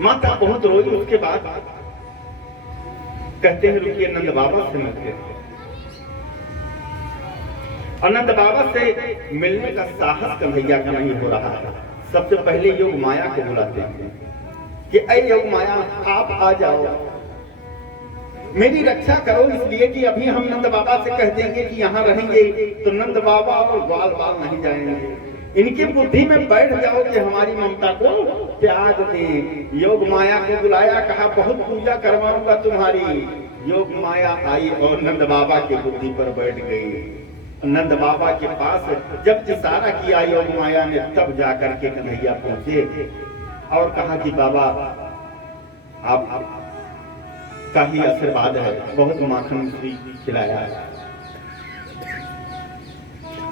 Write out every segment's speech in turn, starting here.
माता बहुत रोई। उसके बाद कहते हैं रुकिए, नंद बाबा से मिलते हैं। और नंद बाबा से मिलने का साहस कन्हैया का नहीं हो रहा है। सबसे पहले योग माया को बुलाते हैं कि अरे योग माया, आप आ जाओ, मेरी रक्षा करो। इसलिए कि अभी हम नंद बाबा से कह देंगे कि यहाँ रहेंगे तो नंद बाबा और ग्वाल बाल नहीं जाएंगे। इनकी बुद्धि में बैठ जाओ कि हमारी ममता को त्याग दें। योग माया को बुलाया, कहा बहुत पूजा करवाऊंगा तुम्हारी। योग माया आई और नंद बाबा की बुद्धि पर बैठ गई। नंद बाबा के पास जब इशारा किया योग माया ने, तब जाकर के कन्हैया पहुंचे और कहा कि बाबा आप का ही आशीर्वाद है, बहुत माखन खिलाया है।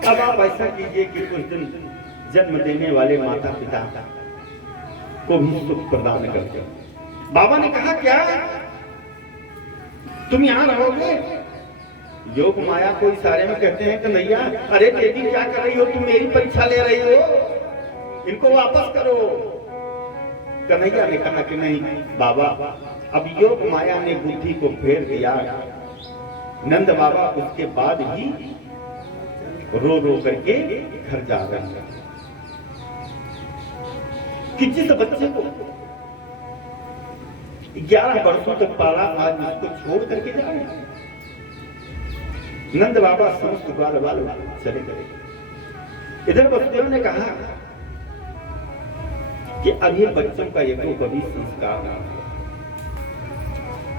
अब आप ऐसा कीजिए कि कुछ दिन जन्म देने वाले माता पिता को भी सुख प्रदान करते। बाबा ने कहा क्या तुम यहाँ रहोगे? योग माया को इशारे में कहते हैं कन्हैया, अरे बेटी क्या कर रही हो तुम? मेरी परीक्षा ले रही हो, इनको वापस करो। कन्हैया ने कहा कि नहीं बाबा, अब योग माया ने बुद्धि को फेर दिया। नंद बाबा उसके बाद ही रो रो करके घर जा रहे हैं कि जिस बच्चे को 11 वर्षों तक पाला, आज उसको छोड़ करके जा रहे हैं। नंद बाबा समस्त ग्वाल बाल चले गए। इधर वसुदेव ने कहा कि अभी बच्चों का एक कभी संस्कार नहीं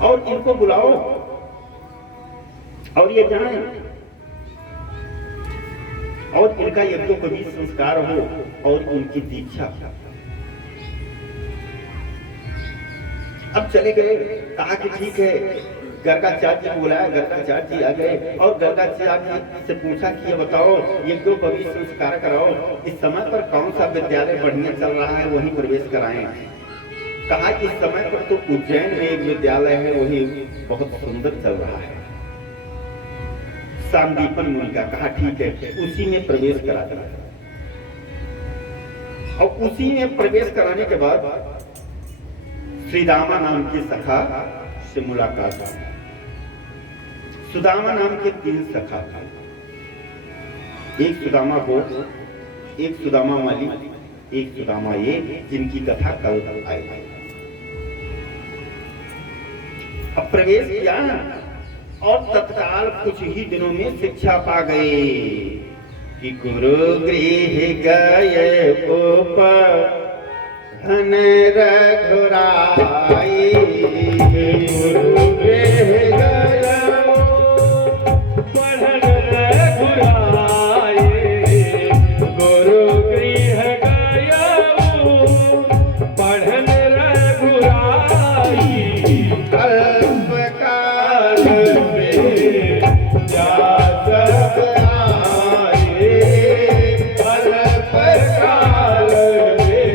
और इनको बुलाओ और ये जाने और इनका यज्ञ कभी संस्कार हो और उनकी दीक्षा। अब चले गए, कहा कि ठीक है। गर्गाचार्य जी बुलाया, गर्गाचार्य जी आ गए और गर्गाचार्य जी से पूछा कि ये बताओ यज्ञ कभी संस्कार कराओ, इस समय पर कौन सा विद्यालय बढ़िया चल रहा है वहीं प्रवेश कराएं। कहा इस समय पर तो उज्जैन में एक विद्यालय है, वही बहुत सुंदर चल रहा है, सांदीपन मुनि का। कहा ठीक है, उसी में प्रवेश करा दिया। और उसी में प्रवेश कराने के बाद श्रीदामा नाम की सखा से मुलाकात हुई। सुदामा नाम के 3 सखा थे, एक सुदामा को, एक सुदामा वाली, एक सुदामा ये, जिनकी कथा कल आई। अब प्रवेश किया और तत्काल कुछ ही दिनों में शिक्षा पा गए कि गुरु गृह गए धन रघुराई। गुरु गृह गए पढ़न रघुराई। गुरु गृह गए पढ़न रघुराई। कल्प काल में जातक आए, कल्प काल में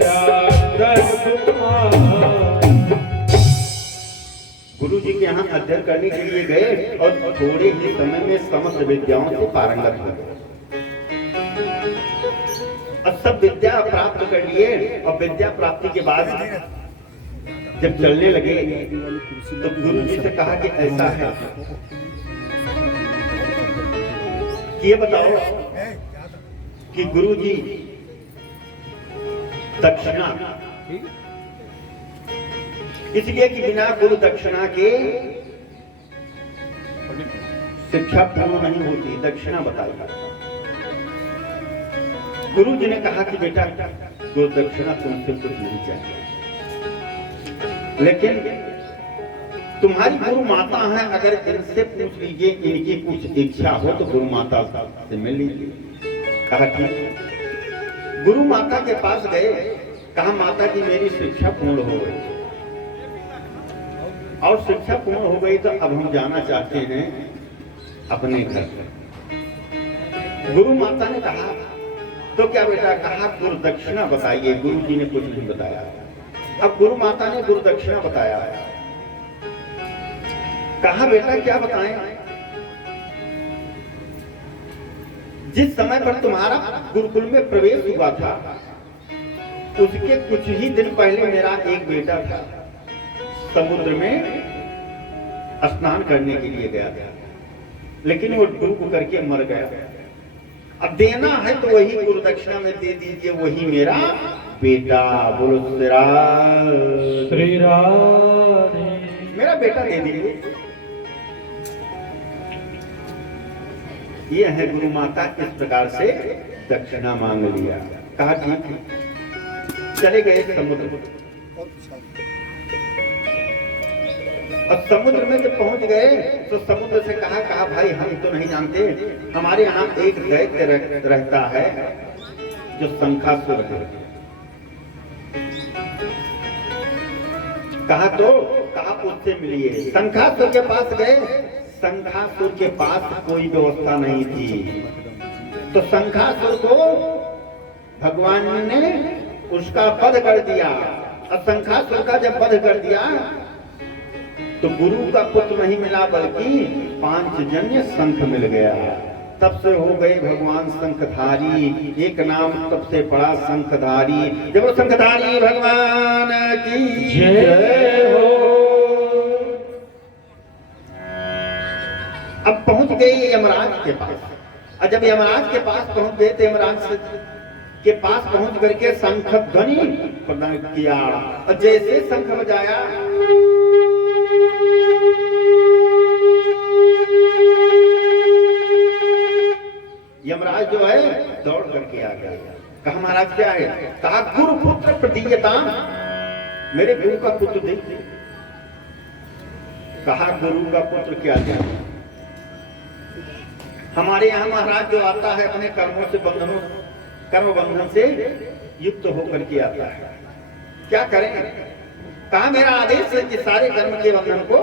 जातक आए। गुरु जी के यहाँ अध्ययन करने के लिए गए और थोड़े ही समय में समस्त विद्याओं से पारंगत हो गए। अब सब विद्या प्राप्त कर लिए और विद्या प्राप्ति के बाद जब चलने लगे तो गुरु जी से कहा कि ऐसा है कि ये बताओ कि गुरु जी दक्षिणा, इसलिए कि बिना गुरु दक्षिणा के शिक्षा पूर्ण नहीं होती, दक्षिणा बताइए। गुरु जी ने कहा कि बेटा गुरु दक्षिणा तुमसे कुछ नहीं चाहिए, लेकिन तुम्हारी गुरु माता है, अगर इनसे पूछ लीजिए, इनकी कुछ इच्छा हो तो गुरु माता से मिल लीजिए। कहा ठीक। गुरु माता के पास गए, कहा माता की मेरी शिक्षा पूर्ण हो गई और शिक्षा पूर्ण हो गई तो अब हम जाना चाहते हैं अपने घर। गुरु माता ने कहा तो क्या बेटा? कहा गुरु दक्षिणा बताइए। गुरु जी ने कुछ नहीं बताया। अब गुरु माता ने गुरु दक्षिणा बताया। कहा बेटा क्या बताएं? जिस समय पर तुम्हारा गुरुकुल में प्रवेश हुआ था उसके कुछ ही दिन पहले मेरा एक बेटा था, समुद्र में स्नान करने के लिए गया था, लेकिन वो डूब करके मर गया। अब देना है तो वही गुरुदक्षिणा में दे दीजिए, वही मेरा बेटा। बोलो श्री राम, मेरा बेटा दे दीजिए। ये है गुरु माता इस प्रकार से दक्षिणा मांग लिया। कहा ठीक है, चले गए समुद्र। और समुद्र में जब पहुंच गए तो समुद्र से कहा भाई हम तो नहीं जानते, हमारे यहाँ एक दैत्य रहता है जो शंखासुर है। कहा उससे मिलिए। शंखासुर के पास गए, शंखासुर के पास कोई व्यवस्था नहीं थी, तो शंखासुर को भगवान ने उसका वध कर दिया। और शंखासुर का जब वध कर दिया तो गुरु का पुत्र नहीं मिला, बल्कि पांचजन्य शंख मिल गया। तब से हो गए भगवान शंखधारी, एक नाम तब से पड़ा शंखधारी। जब शंखधारी भगवान की जय हो। अब पहुंच गए यमराज के पास, और जब यमराज के पास पहुंच गए तो यमराज के पास पहुंच करके शंख ध्वनि प्रदान किया, और जैसे शंख बजाया यमराज जो है दौड़ करके आ गया। कहा महाराज क्या है? कहा गुरु पुत्र प्रतीयता, मेरे गुरु का पुत्र दे। कहा गुरु का पुत्र क्या दे? हमारे यहाँ महाराज जो आता है अपने कर्मों से कर्म बंधन से युक्त होकर के आता है, क्या करें? कहा मेरा आदेश है कि सारे कर्म के बंधन को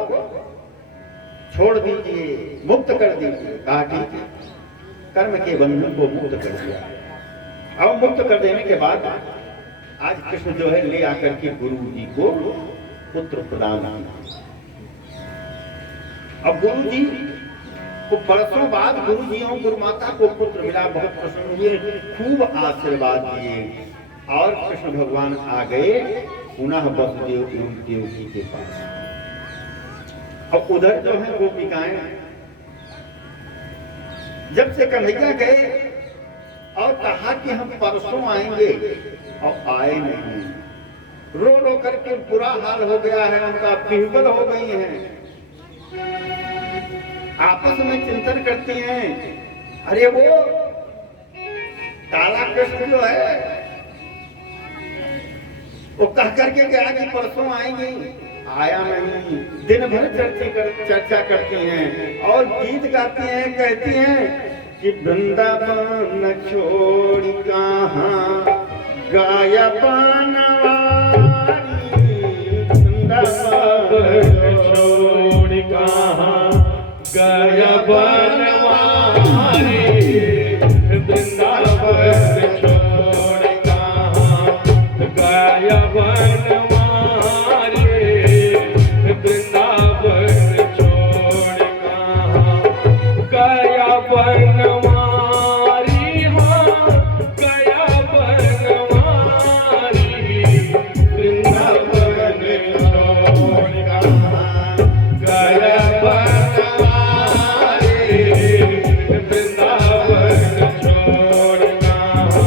छोड़ दीजिए, मुक्त कर दीजिए। कहा ठीक है, कर्म के बंधन को मुक्त कर दिया। अब मुक्त कर देने के बाद आज कृष्ण जो है ले आकर के गुरु जी को पुत्र प्रदान किया। अब गुरु जी को बरसों बाद गुरु जी और गुरु माता को पुत्र मिला, बहुत प्रसन्न हुए, खूब आशीर्वाद दिए। और कृष्ण भगवान आ गए पुनः वसुदेव देवकी के पास। अब उधर जो है गोपिकाएं, जब से कन्हैया गए और कहा कि हम परसों आएंगे, और आए नहीं। रो रो करके बुरा हाल हो गया है उनका, विह्वल हो गई हैं। आपस में चिंतन करती हैं, अरे वो काला कृष्ण जो है वो कह करके गया कि परसों आएंगे, आया नहीं। दिन भर चर्चा करती हैं और गीत गाती हैं, कहती हैं कि वृंदावन छोड़ कहाँ गाया बनवारी, वृंदावन छोड़ कहाँ गाया बनवारी, वृंदावन छोड़ कहाँ गाया बनवारी, वृंदावन छोड़ कहाँ गाया बनवारी, हाँ गाया बनवारी, वृंदावन छोड़ कहाँ गाया बनवारी, वृंदावन छोड़ कहाँ।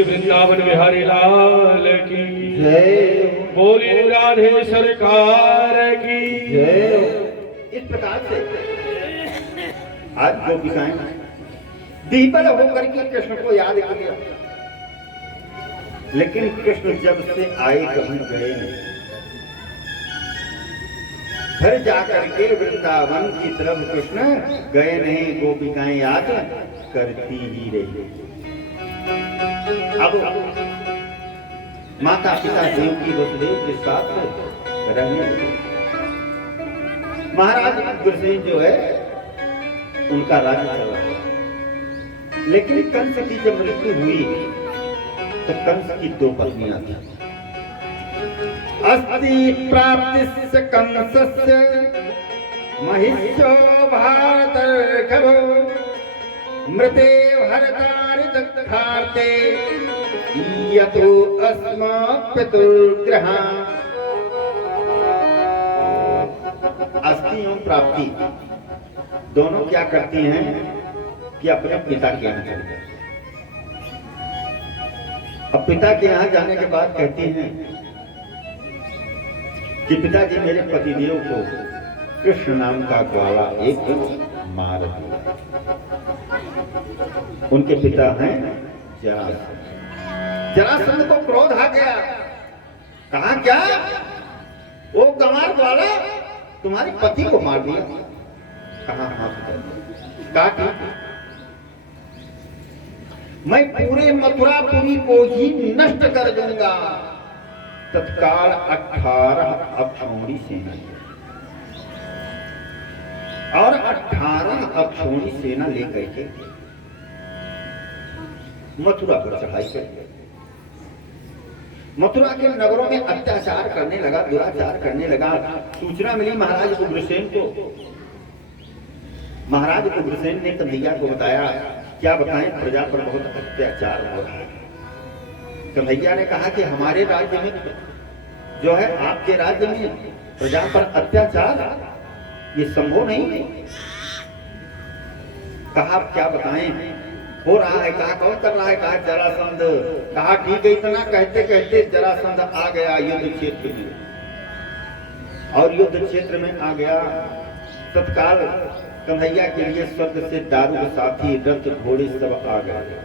वृंदावन बिहारी लाल की जय। बोलिए राधे सरकार की जय। इस प्रकार से आज गोपिकाएं विह्वल होकर के कृष्ण को याद किया, लेकिन कृष्ण जब से आए कभी गए नहीं। फिर जाकर के वृंदावन की तरफ कृष्ण गए नहीं, गोपिकाएं याद करती ही रही। अब माता पिता देवकी वसुदेव के साथ रहने लगे। महाराज उग्रसेन जो है उनका राज्य चल रहा है, लेकिन कंस की जब मृत्यु हुई तो कंस की दो पत्नियां थी। अस्ति प्राप्तिस्य कंसस्य महिष्यो भारतर्षभो मृते भरतारि दक्षार्थे यतो अस्मा पितुर्गृहा। अस्ति एवं प्राप्ति दोनों क्या करती हैं कि अपने पिता के यहाँ चली जाती। अब पिता के यहाँ जाने के बाद कहती हैं कि पिताजी मेरे पतिदेव को कृष्ण नाम का ग्वाला एक मार दिया। उनके पिता हैं जरासंध। जरासंध को क्रोध आ गया, कहा क्या वो गंवार ग्वाला तुम्हारे पति को मार दिया? कहा हाँ पिताजी। मैं पूरे मथुरापुरी को ही नष्ट कर दूंगा। तत्काल 18 अक्षौणी सेना और 18 अक्षौणी सेना लेकर के मथुरा पर चढ़ाई कर मथुरा के नगरों में अत्याचार करने लगा, दुराचार करने लगा। सूचना मिली महाराज उग्रसेन को। महाराज उग्रसेन ने कन्हैया को बताया, क्या बताएं, प्रजा पर बहुत अत्याचार हो रहा है। कन्हैया ने कहा कि हमारे राज्य में जो है, आपके राज्य में प्रजा पर अत्याचार ये संभव नहीं। कहा आप क्या बताएं, हो रहा है। कहा कौन कर रहा है? कहा जरासंध। कहा ठीक है। इतना कहते कहते जरासंध आ गया युद्ध क्षेत्र में, और युद्ध क्षेत्र में आ गया। तत्काल कन्हैया के लिए स्वर्ग से दारू साथी रथ घोड़े सब आ गए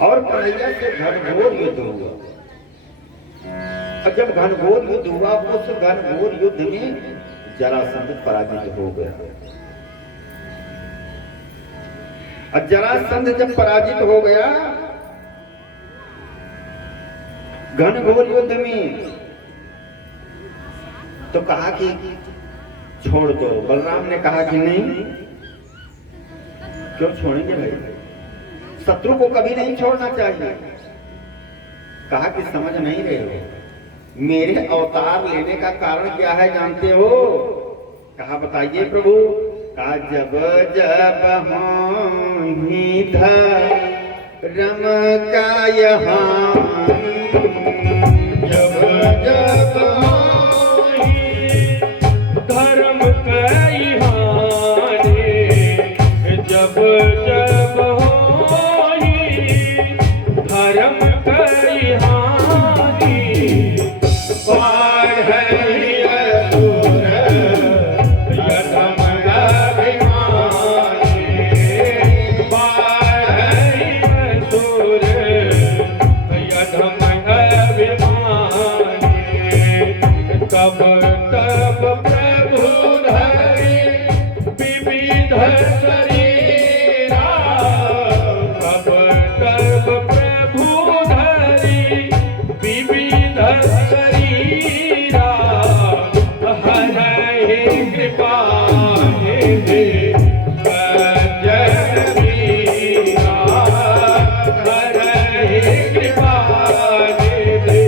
और कन्हैया से घनघोर युद्ध हुआ। और जब घनघोर युद्ध हुआ उस घनघोर युद्ध में जरासंध पराजित हो गया। और जरासंध जब पराजित हो गया घनघोर युद्ध में, तो कहा कि छोड़ दो। बलराम ने कहा कि नहीं, क्यों छोड़ेंगे भाई, शत्रु को कभी नहीं छोड़ना चाहिए। कहा कि समझ नहीं रहे हो, मेरे अवतार लेने का कारण क्या है जानते हो? कहा बताइए प्रभु। कहा जब जब होई धर्म का यहाँ, जब जब होई धर्म कई हानि, जब जब होई धर्म कई हानि, बढ़ई असुर यधम अभिमानी, बढ़ई असुर यधम अभिमानी, तब तब प्रभु धरि विविध शरीरा, तब तब प्रभु धरि विविध शरीरा, हरहि कृपा निधि सज्जन वीरा, हरहि कृपा निधि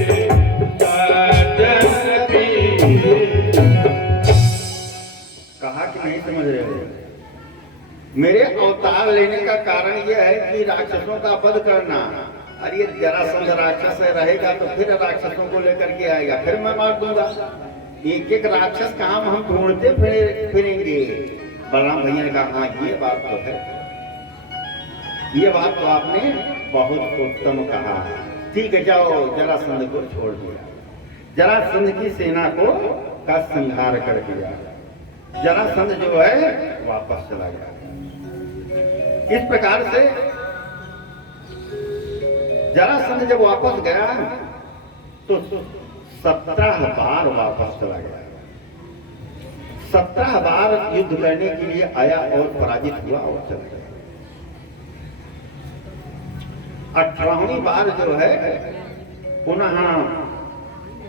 सज्जन वीरा। कहा कि नहीं समझ रहे हो, मेरे अवतार लेने का कारण यह है कि राक्षसों का वध करना। अरे ये जरासंध राक्षस रहेगा तो फिर राक्षसों को लेकर के आएगा, फिर मैं मार दूंगा। एक एक राक्षस का हम ढूंढते फिरेंगे। बलराम भैया ने कहा हाँ ये बात तो है, ये बात तो आपने बहुत उत्तम कहा। ठीक है जाओ, जरासंध को छोड़ दिया, जरासंध की सेना को का संहार कर दिया। जरासंध जो है वापस चला गया। इस प्रकार से जरासंध जब वापस गया तो 17 बार वापस चला गया। 17 बार युद्ध करने के लिए आया और पराजित हुआ और चला गया। 18वीं बार जो है पुनः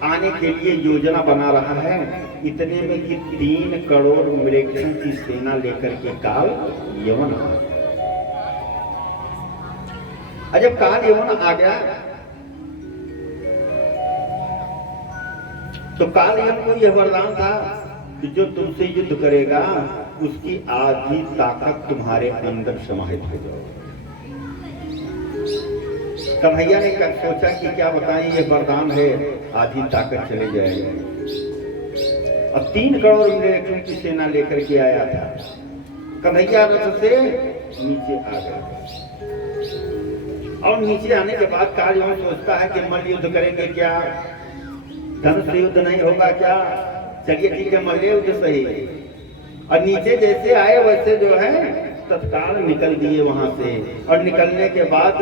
आने के लिए योजना बना रहा है। इतने में कि 3 करोड़ मृगजन की सेना लेकर के काल यवन आ गया। जब काल यवन आ गया तो काल यवन को यह वरदान था कि जो तुमसे युद्ध करेगा उसकी आधी ताकत तुम्हारे अंदर समाहित हो जाएगी। कन्हैया ने सोचा कि क्या बताएं, ये वरदान है, आधी ताकत चले जाएगी। अब 3 करोड़ मृगजन की सेना लेकर के आया था। कन्हैया रथ से नीचे आ गया और नीचे आने के बाद काल यवन सोचता है कि मल्ल युद्ध करेंगे क्या, धनुष से युद्ध नहीं होगा क्या, चलिए ठीक है मल्ल युद्ध सही। और नीचे जैसे आए वैसे जो है तत्काल निकल दिए वहां से। और निकलने के बाद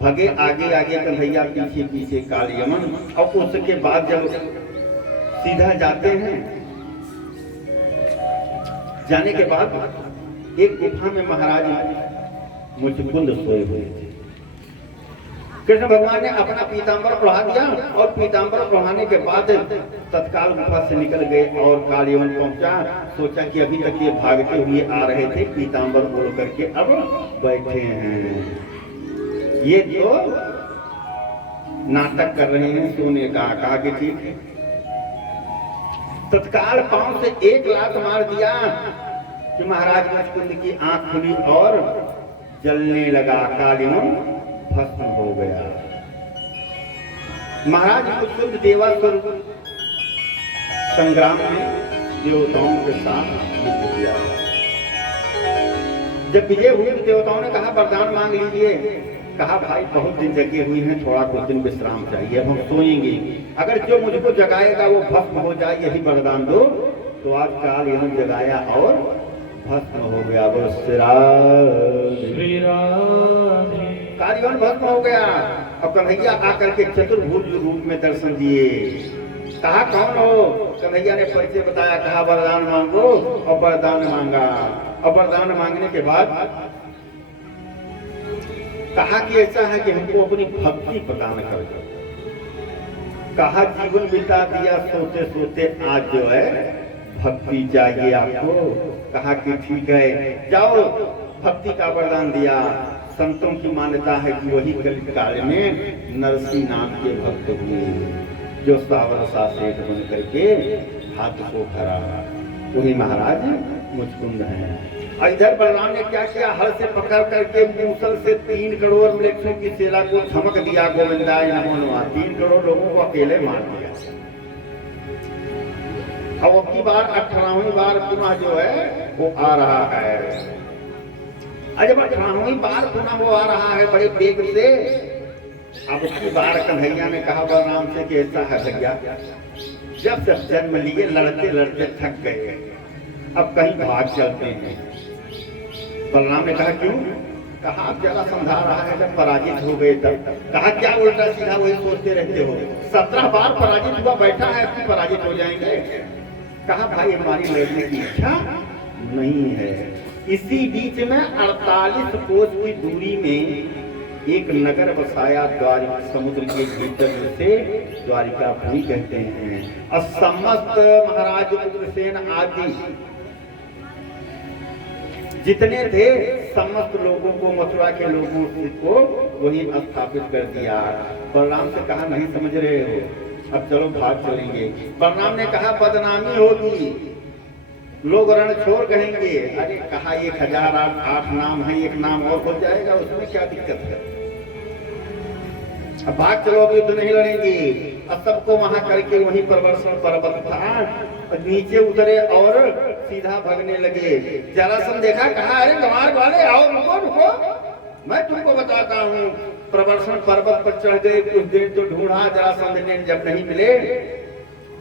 भगे आगे आगे कन्हैया, पीछे पीछे काल यमन। और उसके बाद जब सीधा जाते हैं, जाने के बाद एक गुफा में महाराज मुचकुंद सोए हुए थे। कृष्ण भगवान ने अपना पीतांबर बढ़ा दिया और पीतांबर बढ़ाने के बाद तत्काल गुफा से निकल गए और काल यवन पहुंचा। सोचा कि अभी तक ये भागते हुए आ रहे थे, पीतांबर ओढ़ करके अब बैठे हैं, ये तो नाटक कर रहे हैं सोने का। कहा कि ठीक है। तत्काल पांव से 1 लात मार दिया कि महाराज मुचकुंद की आंख खुली और जलने लगा। काल यवन भस्म हो गया। महाराज मुचकुंद देवासुर संग्राम में देवताओं के साथ युद्ध किया। जब विजय हुई तो देवताओं ने कहा वरदान मांग लीजिए। कहा भाई बहुत दिन जगे हुए हैं, थोड़ा कुछ दिन विश्राम चाहिए, अब हम सोएंगे। अगर जो मुझको जगाएगा वो भस्म हो जाए, यही वरदान दो। तो आज काल यौन जगाया और भस्म हो गया। वो श्री राधे श्री राधे काल यौन भस्म हो गया और कन्हैया आकर के चतुर्भुज रूप में दर्शन दिए। कहा कौन हो? कन्हैया ने परिचय बताया, कहा वरदान मांगो और वरदान मांगा। और वरदान मांगने के बाद कहा कि ऐसा है कि हमको अपनी भक्ति प्रदान कर दो। कहा जीवन बिता दिया सोते सोते, आज जो है भक्ति चाहिए आपको। कहा कि ठीक है, जाओ भक्ति का वरदान दिया। संतों की मान्यता है कि वही कलिकाल में नरसिंह नाम के भक्त हुए जो सावर सा सेठ बन करके हाथ को खड़ा, वही महाराज मुचकुंद हैं। और इधर बलराम ने क्या किया, हल से पकड़ करके मूसल से 3 करोड़ मृक्षों की सेना को धमक दिया, गोविंदाय नमो नमः। 3 करोड़ लोगों को अकेले मार दिया। अब की बार 18वीं बार पुनः जो है वो आ रहा है। जब 18वीं बार पुनः वो आ रहा है बड़े वेग से। अब की बार कन्हैया ने कहा बलराम से कि ऐसा है भैया, जब से जन्म लिए लड़ते लड़ते थक गए, अब कहीं भाग चलते हैं। बलराम ने कहा क्यों? कहा आप जरा समझा रहा है जब पराजित हो गए तब। कहा क्या उल्टा सीधा वही सोचते रहते हो? 17 बार पराजित हुआ बैठा है, अब पराजित हो जाएंगे। कहा भाई हमारी लड़ने की इच्छा नहीं है। इसी बीच में 48 कोस की दूरी में एक नगर बसाया द्वारिका, समुद्र के भीतर से द्वारिकापुरी कहते हैं। और समस्त महाराज उग्रसेन आदि जितने थे समस्त लोगों को, मथुरा के लोगों को वही स्थापित कर दिया। बलराम से कहा नहीं समझ रहे हो, अब चलो भाग चलेंगे। बलराम ने कहा बदनामी होगी, लोग रणछोड़ कहेंगे। अरे कहा 1008 नाम है, एक नाम और हो जाएगा, उसमें क्या दिक्कत है। अब भाग चलो, अब युद्ध नहीं लड़ेंगे। अब सबको वहां करके वहीं प्रवर्षण पर्वत था, नीचे उतरे और सीधा भगने लगे। जरासंध देखा, कहा अरे गंवार वाले आओ, रुको रुको, मैं तुमको बताता हूँ। प्रवर्षण पर्वत पर चढ़ गए, कुछ देर तो ढूंढा जरासंध ने, जब नहीं मिले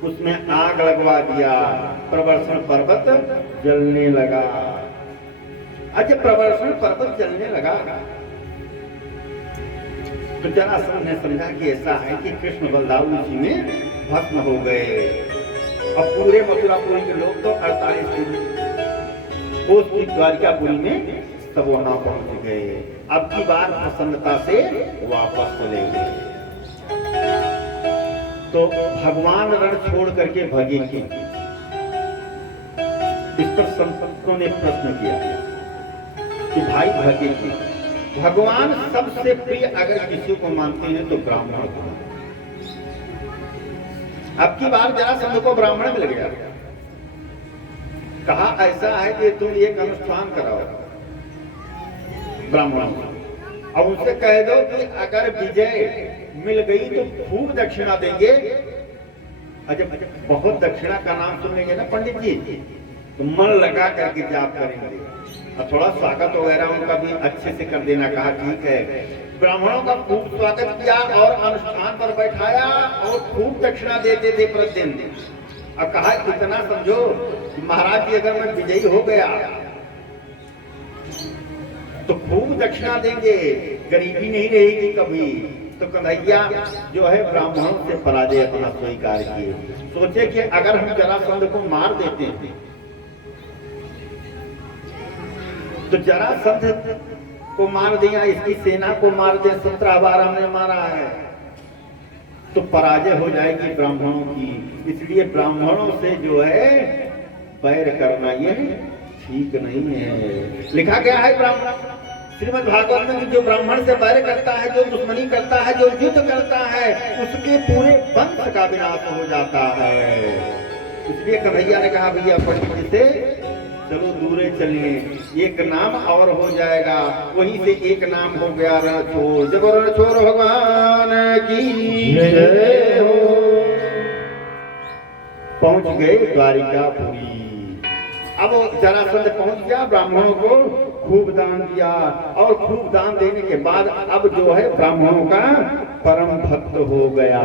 उसमें आग लगवा दिया। प्रवर्षण पर्वत जलने लगा। अच्छा, प्रवर्षण पर्वत जलने लगा तो जरासंध ने समझा कि ऐसा है कि कृष्ण बलदाऊ जी में भस्म हो गए। अब पूरे मथुरापुरी के लोग तो 48 कोस की द्वारिकापुरी में सब वहां पहुंच गए। अब की बार प्रसन्नता से वापस चले गए। तो भगवान रण छोड़ करके भगे क्यों? इस पर संतों ने प्रश्न किया कि भाई भगे क्यों? भगवान सबसे प्रिय अगर किसी को मानते हैं तो ब्राह्मण को। अब की बार जरासंध को ब्राह्मण मिल गया। कहा ऐसा है कि तुम एक अनुष्ठान कराओ ब्राह्मणों को, अब उनसे कह दो कि अगर विजय मिल गई तो खूब दक्षिणा देंगे। अच्छा, बहुत दक्षिणा का नाम सुनेंगे ना पंडित जी, तो मन लगा करके जाप करेंगे और थोड़ा स्वागत वगैरह उनका भी अच्छे से कर देना। कहा ठीक है। ब्राह्मणों का खूब स्वागत किया और अनुष्ठान पर बैठाया और खूब दक्षिणा देते थे प्रतिदिन। और कहा इतना समझो कि महाराज जी अगर मैं विजयी हो गया तो खूब दक्षिणा देंगे, गरीबी नहीं रहेगी कभी। तो कन्हैया जो है ब्राह्मणों से पराजय अपना स्वीकार किए। सोचे कि अगर हम जरासंध को मार देते हैं तो जरासंध को मार दिया, इसकी सेना को मार दे, 17 बार हमने मारा है, तो पराजय हो जाएगी ब्राह्मणों की। इसलिए ब्राह्मणों से जो है बैर करना ये ठीक नहीं है। लिखा गया है ब्राह्मण श्रीमद् भागवत में कि जो ब्राह्मण से बैर करता है, जो दुश्मनी करता है, जो युद्ध करता है, उसके पूरे वंश का विनाश हो जाता है। इसलिए कन्हैया ने कहा भैया पंडित जी से चलो दूरे चलिए, एक नाम और हो जाएगा। वहीं से एक नाम हो गया रणछोड़। जब रणछोड़ भगवान की जय हो। पहुंच गए द्वारिकापुरी। अब जरासंध पहुंच गया, ब्राह्मणों को खूब दान दिया और खूब दान देने के बाद अब जो है ब्राह्मणों का परम भक्त हो गया।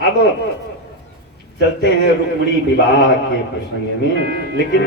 अब चलते हैं रुक्मिणी विवाह के प्रसंग में, लेकिन